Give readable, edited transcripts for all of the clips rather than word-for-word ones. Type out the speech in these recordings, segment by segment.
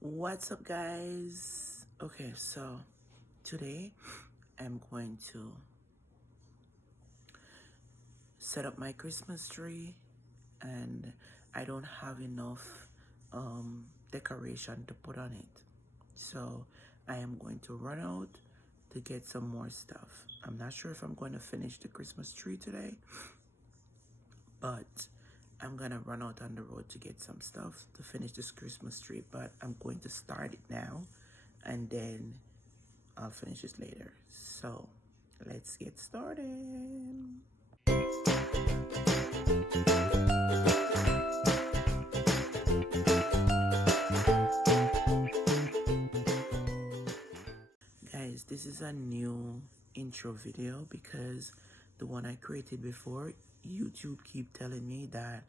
What's up, guys? Okay, so today I'm going to set up my Christmas tree, and I don't have enough decoration to put on it. So I am going to run out to get some more stuff. I'm not sure if I'm going to finish the Christmas tree today, but I'm gonna run out on the road to get some stuff to finish this Christmas tree. But I'm going to start it now, and then I'll finish this later. So let's get started. Guys, this is a new intro video because the one I created before, YouTube keep telling me that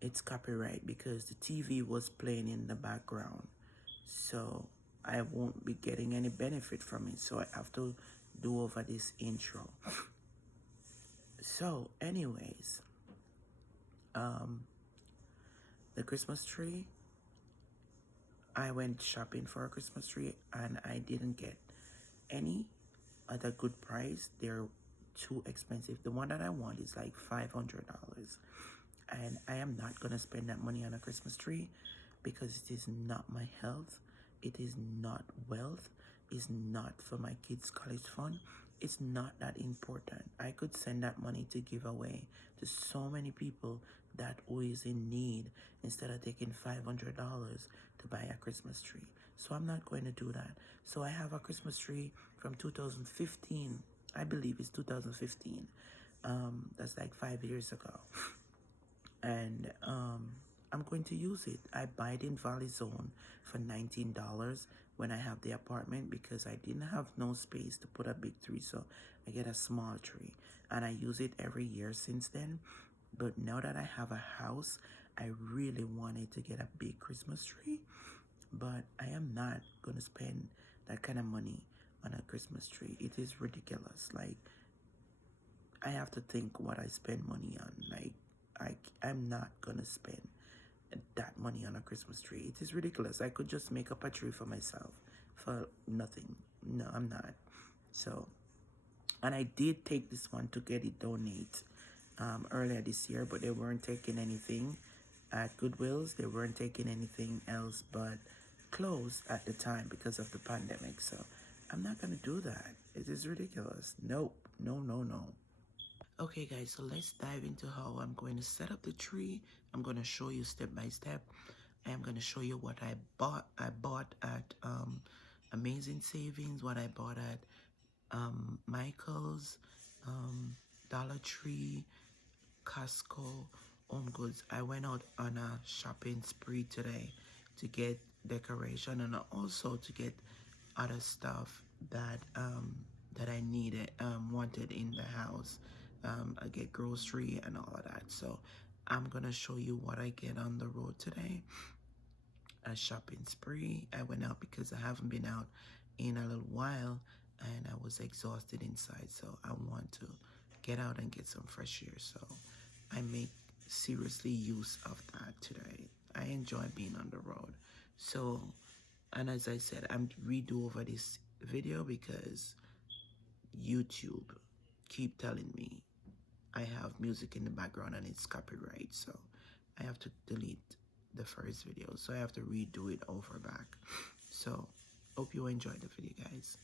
it's copyright because the TV was playing in the background. So I won't be getting any benefit from it. So I have to do over this intro. So anyways, the Christmas tree, I went shopping for a Christmas tree and I didn't get any at a good price. They're too expensive. The one that I want is like $500. And I am not going to spend that money on a Christmas tree because it is not my health. It is not wealth. It's not for my kids' college fund. It's not that important. I could send that money to give away to so many people that who is in need instead of taking $500 to buy a Christmas tree. So I'm not going to do that. So I have a Christmas tree from 2015. I believe it's 2015. That's like 5 years ago. And I'm going to use it. I buy it in Valley Zone for $19 when I have the apartment because I didn't have no space to put a big tree, so I get a small tree, and I use it every year since then. But now that I have a house, I really wanted to get a big Christmas tree, but I am not gonna spend that kind of money on a Christmas tree. It is ridiculous. Like, I have to think what I spend money on. Like, I'm not gonna spend that money on a Christmas tree. It is ridiculous. I could just make up a tree for myself for nothing. No, I'm not. So, and I did take this one to get it donate earlier this year, but they weren't taking anything at Goodwill's. They weren't taking anything else but clothes at the time because of the pandemic. So I'm not gonna do that. It is ridiculous. Nope. No, no, no. Okay guys, so let's dive into how I'm going to set up the tree. I'm going to show you step by step. I'm going to show you what I bought. I bought at Amazing Savings, what I bought at Michael's, Dollar Tree, Costco, HomeGoods. I went out on a shopping spree today to get decoration and also to get other stuff that that I needed, wanted in the house. I get grocery and all of that. So I'm gonna show you what I get on the road today. A shopping spree. I went out because I haven't been out in a little while and I was exhausted inside. So I want to get out and get some fresh air. So I make seriously use of that today. I enjoy being on the road. So, and as I said, I'm redo over this video because YouTube keep telling me I have music in the background and it's copyright, so I have to delete the first video, so I have to redo it over back. So hope you enjoyed the video, guys.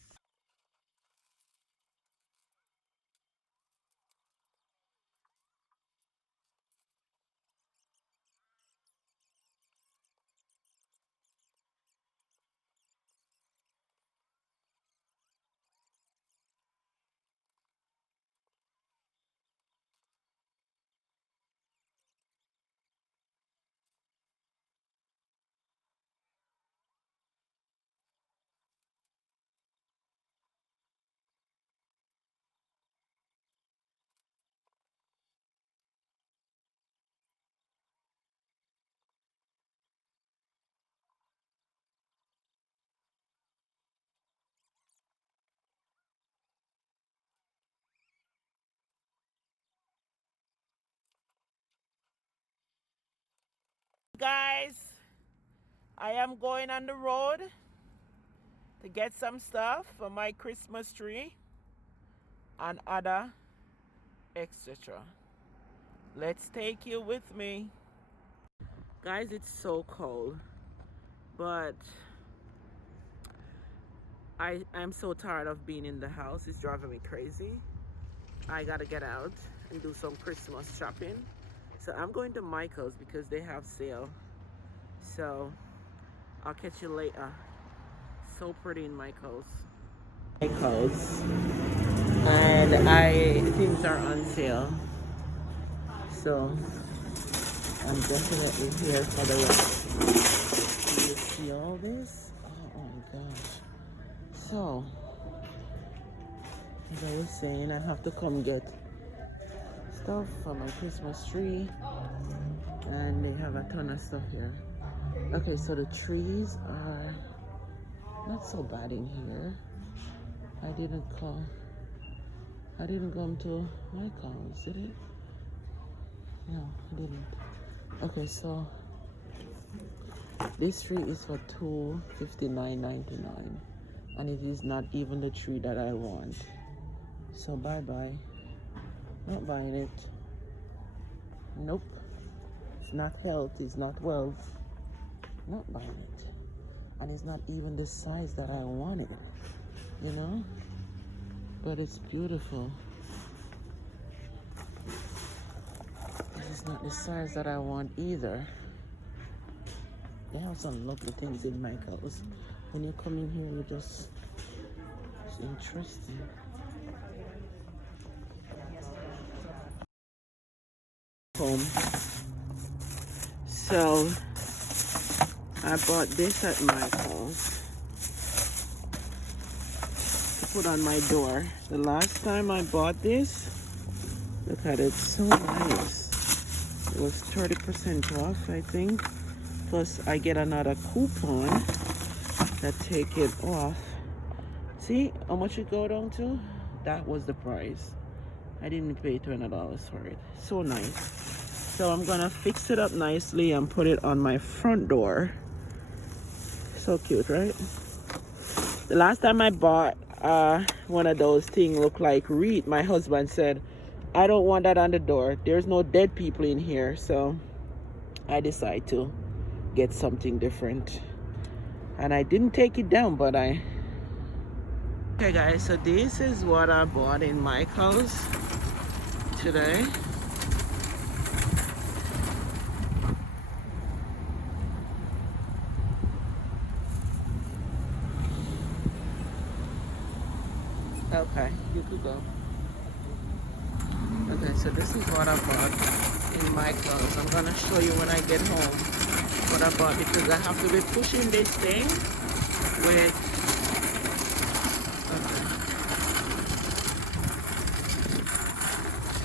Guys, I am going on the road to get some stuff for my Christmas tree and other etc. Let's take you with me. Guys, it's so cold, but I'm so tired of being in the house. It's driving me crazy. I gotta get out and do some Christmas shopping. So I'm going to Michael's because they have sale. So I'll catch you later. So pretty in Michael's. And things are on sale. So I'm definitely here for the rest. Do you see all this? Oh my gosh. So, as I was saying, I have to come get stuff for my Christmas tree. And they have a ton of stuff here. Okay, so the trees are not so bad in here. I didn't come to Michael's, did it? No, I didn't. Okay, so this tree is for $259.99, and it is not even the tree that I want. So bye-bye. Not buying it. Nope. It's not health, it's not wealth. Not buying it. And it's not even the size that I wanted, you know? But it's beautiful. It's not the size that I want either. They have some lovely things in Michael's. When you come in here, it's interesting. Home. So I bought this at Michael's to put on my door. The last time I bought this, look at it, so nice. It was 30% off, I think. Plus I get another coupon that take it off. See how much it go down to? That was the price. I didn't pay $20 for it. So nice. So I'm gonna fix it up nicely and put it on my front door. So cute, right? The last time I bought one of those things look like wreath, my husband said, I don't want that on the door. There's no dead people in here. So I decided to get something different. And I didn't take it down, but I... Okay guys, so this is what I bought in Michael's today. Okay, you could go. Okay, so this is what I bought in Michael's. I'm gonna show you when I get home what I bought because I have to be pushing this thing with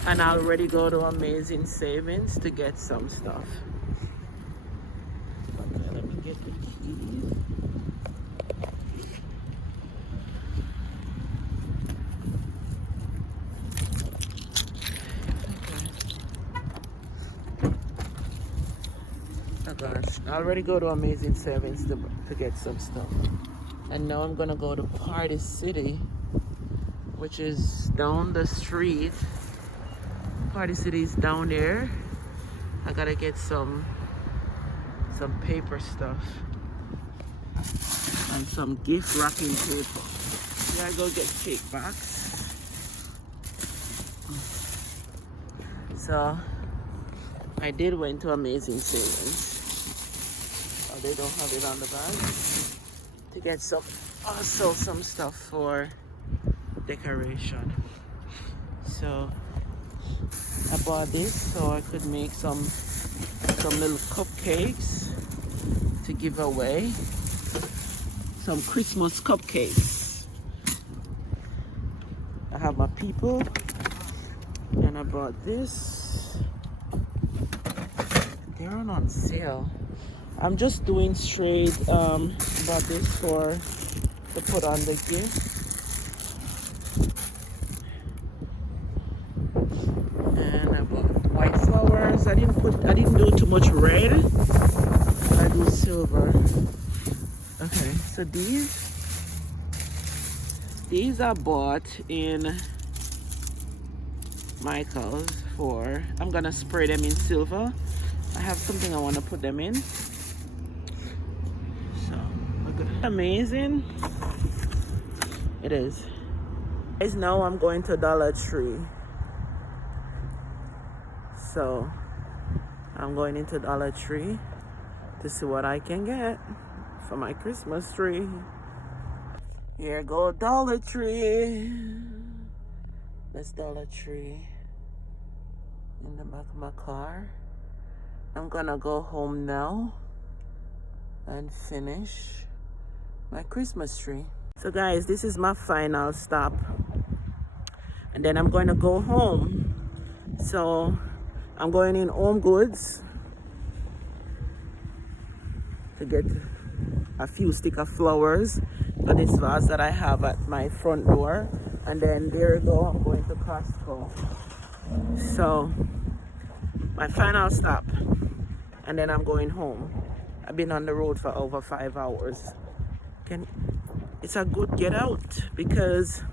and I already go to Amazing Savings to get some stuff. Okay, let me get the keys. Oh gosh, I already go to Amazing Savings to get some stuff. And now I'm gonna go to Party City, which is down the street. Party City is down there. I gotta get some paper stuff and some gift wrapping paper. Yeah, I go get cake box. So I did went to Amazing Savings. Oh, they don't have it on the bag. To get some stuff for decoration. So I bought this so I could make some little cupcakes to give away. Some Christmas cupcakes. I have my people, and I bought this. They're on sale. I'm just doing straight. Bought this to put on the gift. And I bought white flowers. I didn't do too much red. I do silver. over. Okay, so these are bought in Michael's for, I'm gonna spray them in silver. I have something I want to put them in. So we're good. Amazing. It is. Guys, now I'm going to Dollar Tree. So I'm going into Dollar Tree to see what I can get for my Christmas tree. Here go Dollar Tree. That's Dollar Tree in the back of my car. I'm gonna go home now and finish my Christmas tree. So guys, this is my final stop. And then I'm going to go home. So I'm going in Home Goods to get a few stick of flowers for this vase that I have at my front door. And then there you go, I'm going to Costco. So my final stop, and then I'm going home. I've been on the road for over 5 hours. It's a good get out because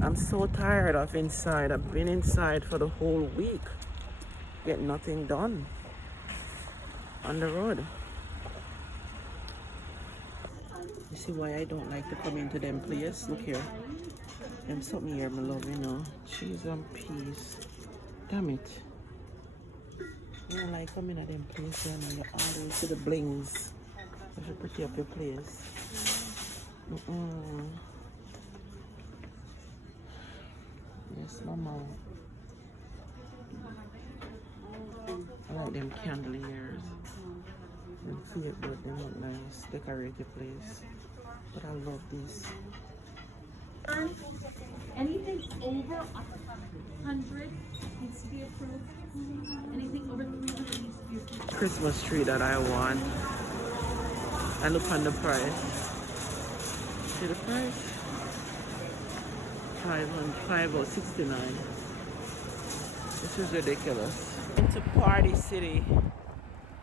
I'm so tired of inside. I've been inside for the whole week, get nothing done on the road. You see why I don't like to come into them places? Look here. Them something here, my love, you know. Cheese and peas. Damn it. I don't like coming at them places and you always see the blings. You should pretty up your place. Yes, mama. I like them chandeliers. Them fake, but they look nice. Decorate the place. But I love this. Anything over 100 needs to be approved. Anything over 300 needs to be approved. Christmas tree that I want. And look on the price. See the price? 569. This is ridiculous. Into Party City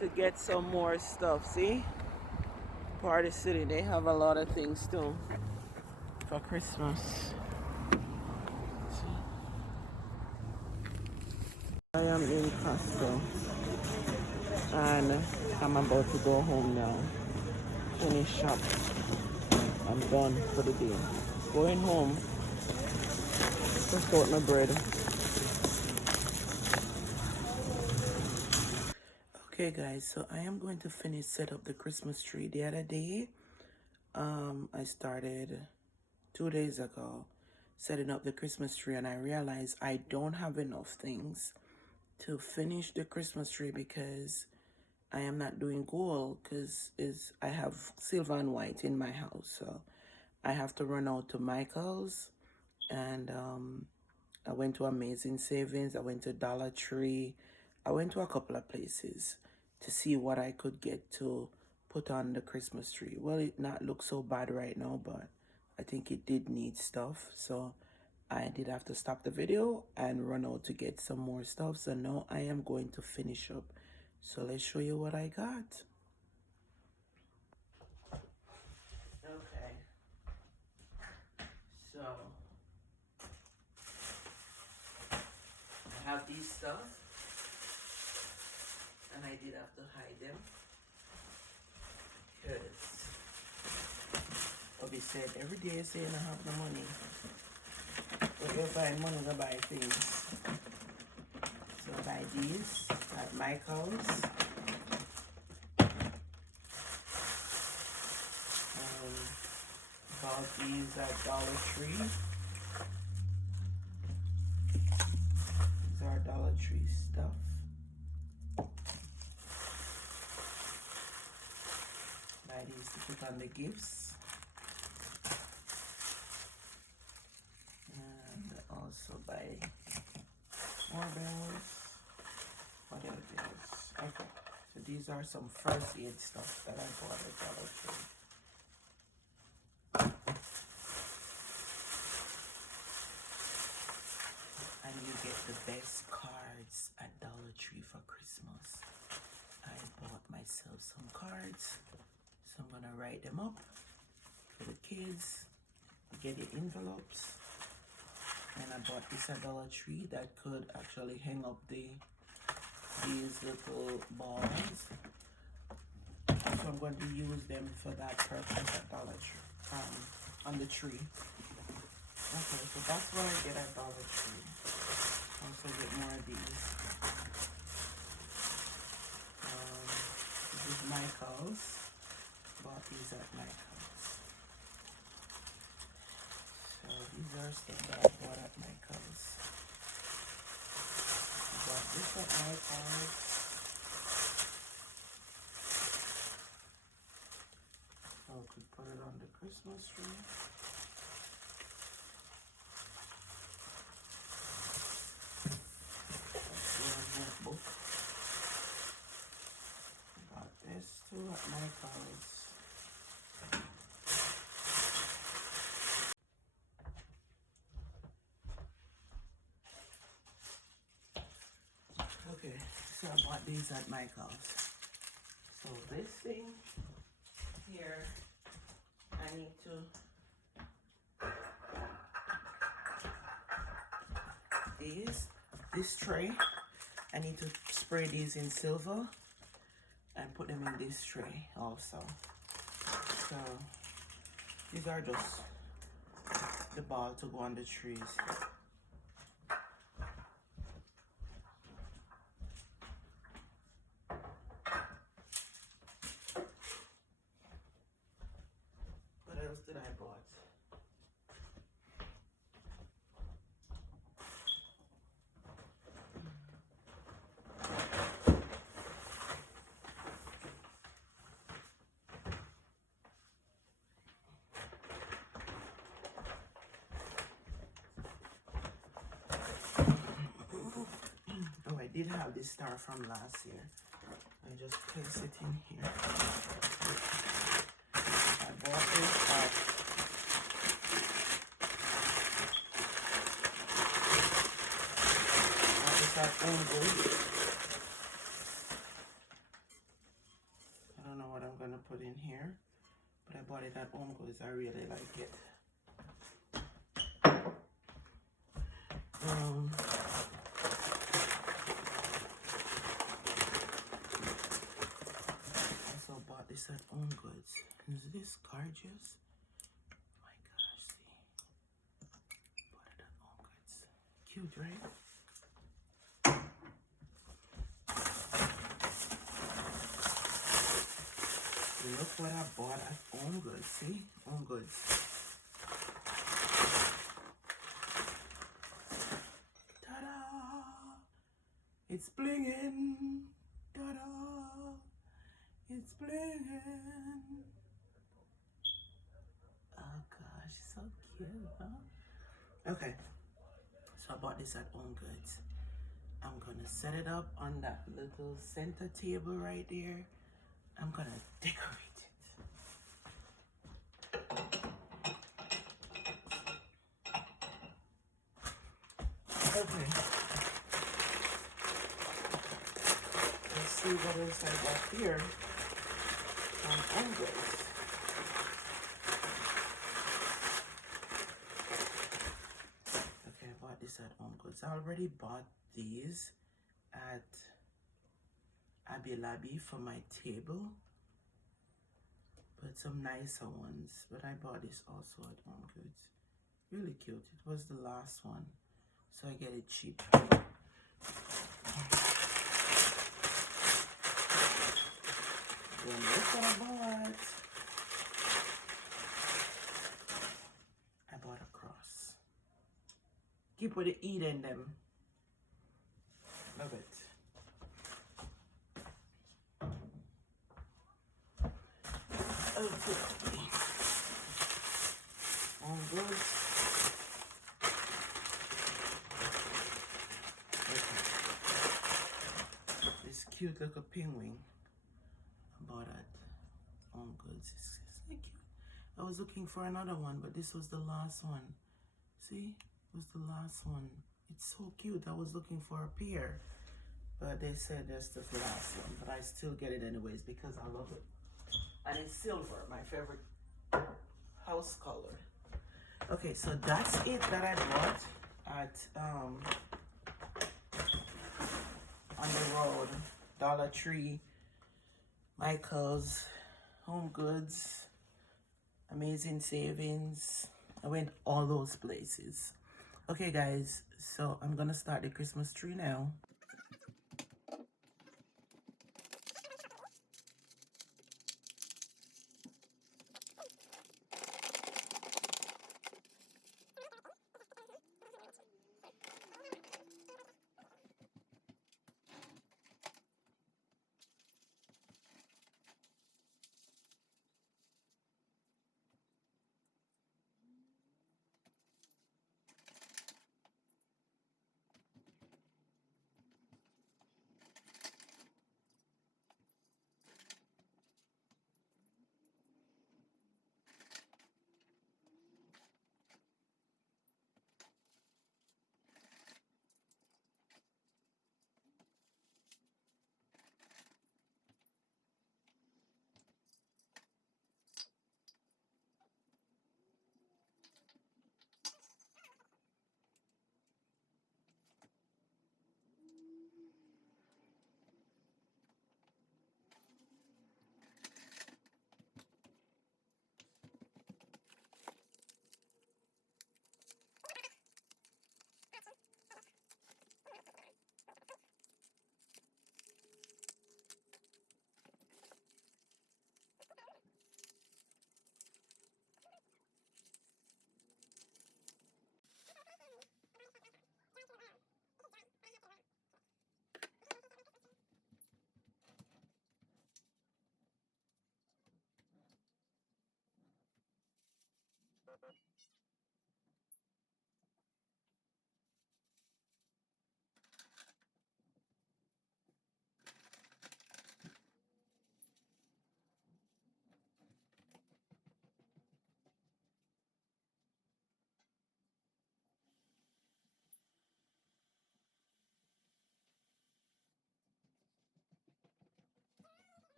to get some more stuff. See? Party City, they have a lot of things too for Christmas. See? I am in Costco and I'm about to go home now. Finish up. I'm done for the day. Going home. Just out my bread. Okay guys, so I am going to finish set up the Christmas tree. The other day, I started 2 days ago setting up the Christmas tree, and I realized I don't have enough things to finish the Christmas tree because I am not doing gold because I have silver and white in my house. So I have to run out to Michael's, and I went to Amazing Savings, I went to Dollar Tree, I went to a couple of places to see what I could get to put on the Christmas tree. Well, it not look so bad right now, but I think it did need stuff. So I did have to stop the video and run out to get some more stuff. So now I am going to finish up. So let's show you what I got. Okay. So I have these stuff. And I did have to hide them because Bobby said every day you say you don't have the money, but you buy money to buy things. So I buy these at Michael's. Bought these at Dollar Tree. These are Dollar Tree stuff. I used to put on the gifts, and also buy more bills. What other bills? Okay, so these are some first aid stuff that I bought at Dollar Tree. And you get the best cards at Dollar Tree for Christmas. I bought myself have some cards, so I'm gonna write them up for the kids. Get the envelopes, and I bought this at Dollar Tree that could actually hang up these little balls. So I'm going to use them for that purpose at Dollar Tree, on the tree. Okay, so that's what I get at Dollar Tree. Also get more of these. This is Michael's. Bought these at Michael's. So these are stuff that I bought at Michael's. I bought this at Michael's. So I could put it on the Christmas tree. Book. Got this too at Michael's. Okay, so I bought these at Michael's. So this thing here, I need to this tray, I need to spray these in silver and put them in this tray also. So these are just the ball to go on the trees. What else did I bought? Oh, I did have this star from last year. I just place it in here. I bought this at HomeGood. I don't know what I'm gonna put in here, but I bought it at HomeGood. I really like it. Also bought this at HomeGoods. Is this gorgeous? Oh my gosh, see? Bought it at HomeGoods. Cute, right? Look what I bought at HomeGoods. See? HomeGoods. Ta-da! It's blinging. Ta-da! It's blinging. Oh gosh, so cute, huh? Okay. So I bought this at HomeGoods. I'm gonna set it up on that little center table right there. I'm gonna decorate it. Okay. Let's see what else I got here on HomeGoods. Okay, I bought this at HomeGoods. I already bought these at Hobby Lobby for my table, but some nicer ones. But I bought this also at HomeGoods. Really cute. It was the last one, so I get it cheap. Then look what I bought. I bought a cross. Keep with the eat in them. Love it. Okay. On good. Okay. This cute little penguin. I bought at HomeGoods. It's so cute. I was looking for another one, but this was the last one. See? It was the last one. It's so cute. I was looking for a pair, But they said that's the last one, but I still get it anyways because I love it. And it's silver, my favorite house color. Okay, so that's it that I bought at on the road, Dollar Tree, Michael's, Home Goods, Amazing Savings. I went all those places. Okay guys, so I'm gonna start the Christmas tree now.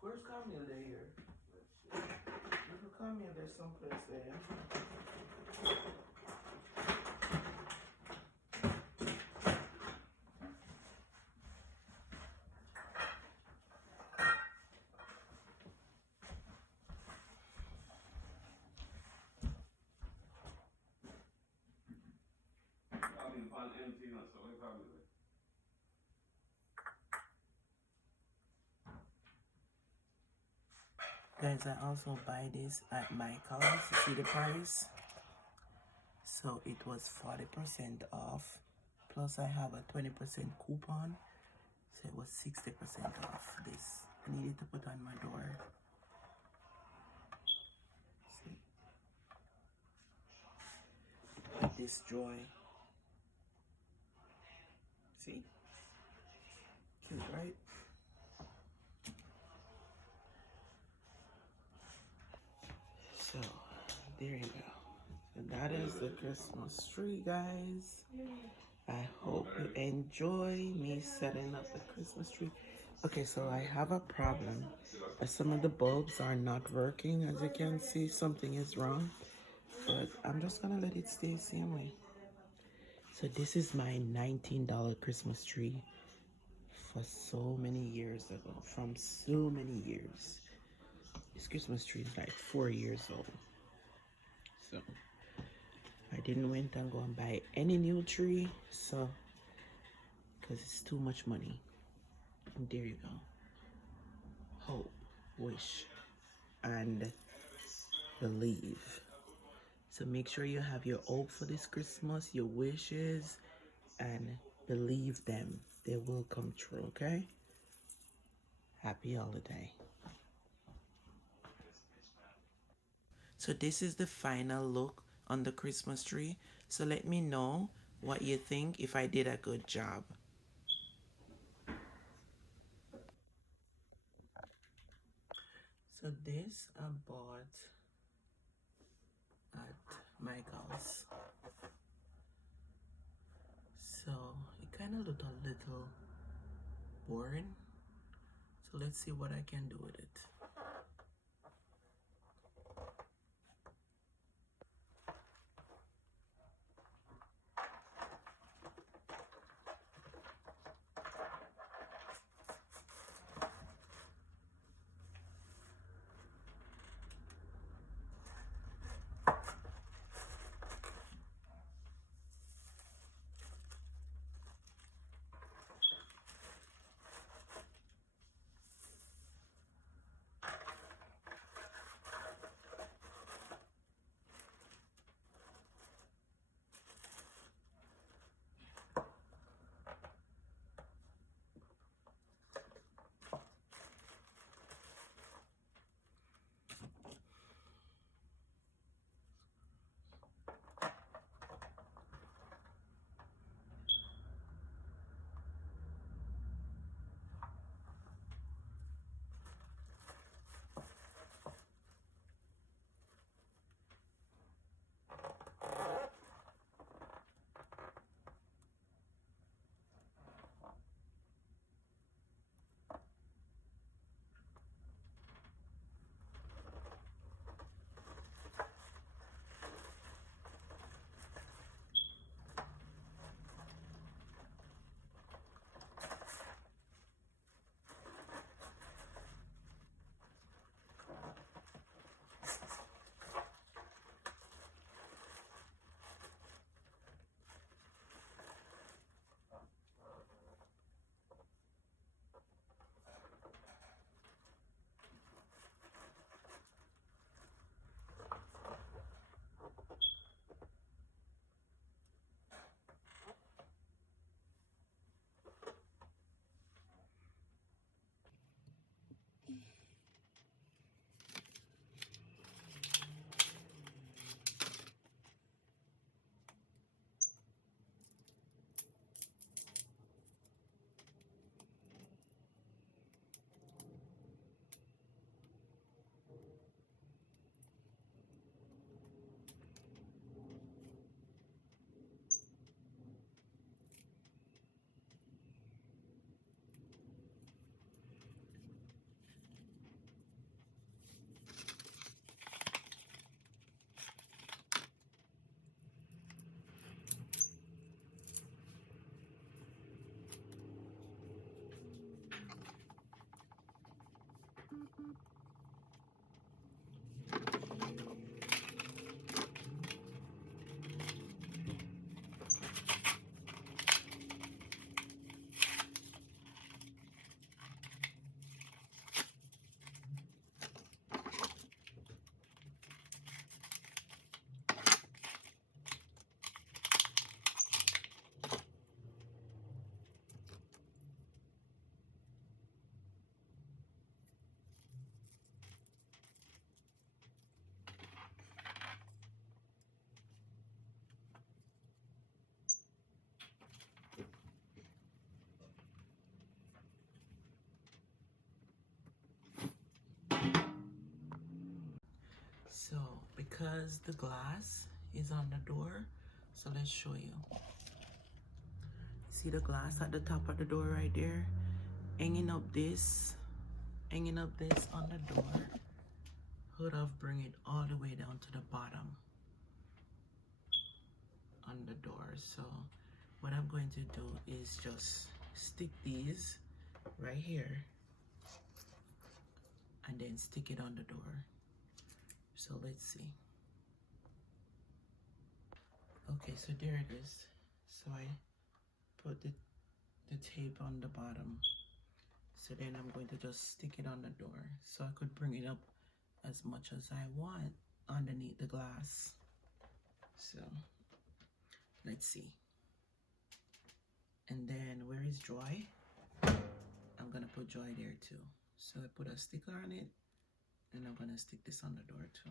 Where's Camille Day here? Little Camille, there's someplace there. Guys, I also buy this at Michael's. You see the price? So it was 40% off. Plus I have a 20% coupon. So it was 60% off this. I needed to put on my door. See? With this joy. See? Cute, right? So, there you go. So that is the Christmas tree, guys. I hope you enjoy me setting up the Christmas tree. Okay, so I have a problem. Some of the bulbs are not working. As you can see, something is wrong. But I'm just gonna let it stay the same way. So this is my $19 Christmas tree for so many years ago. From so many years. This Christmas tree is like 4 years old. So I didn't went and go and buy any new tree, so because it's too much money. And there you go. Hope, wish, and believe. So make sure you have your hope for this Christmas, your wishes, and believe them. They will come true, okay? Happy holiday. So this is the final look on the Christmas tree. So let me know what you think, if I did a good job. So this I bought at Michael's. So it kind of looked a little boring. So let's see what I can do with it. So because the glass is on the door, so let's show you. See the glass at the top of the door right there? Hanging up this on the door would have bring it all the way down to the bottom on the door. So what I'm going to do is just stick these right here and then stick it on the door. So let's see. Okay, so there it is. So I put the tape on the bottom. So then I'm going to just stick it on the door so I could bring it up as much as I want underneath the glass. So let's see. And then where is Joy? I'm gonna put Joy there too. So I put a sticker on it and I'm gonna stick this on the door too.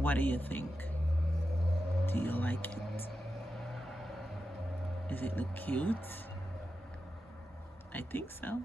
What do you think? Do you like it? Does it look cute? I think so.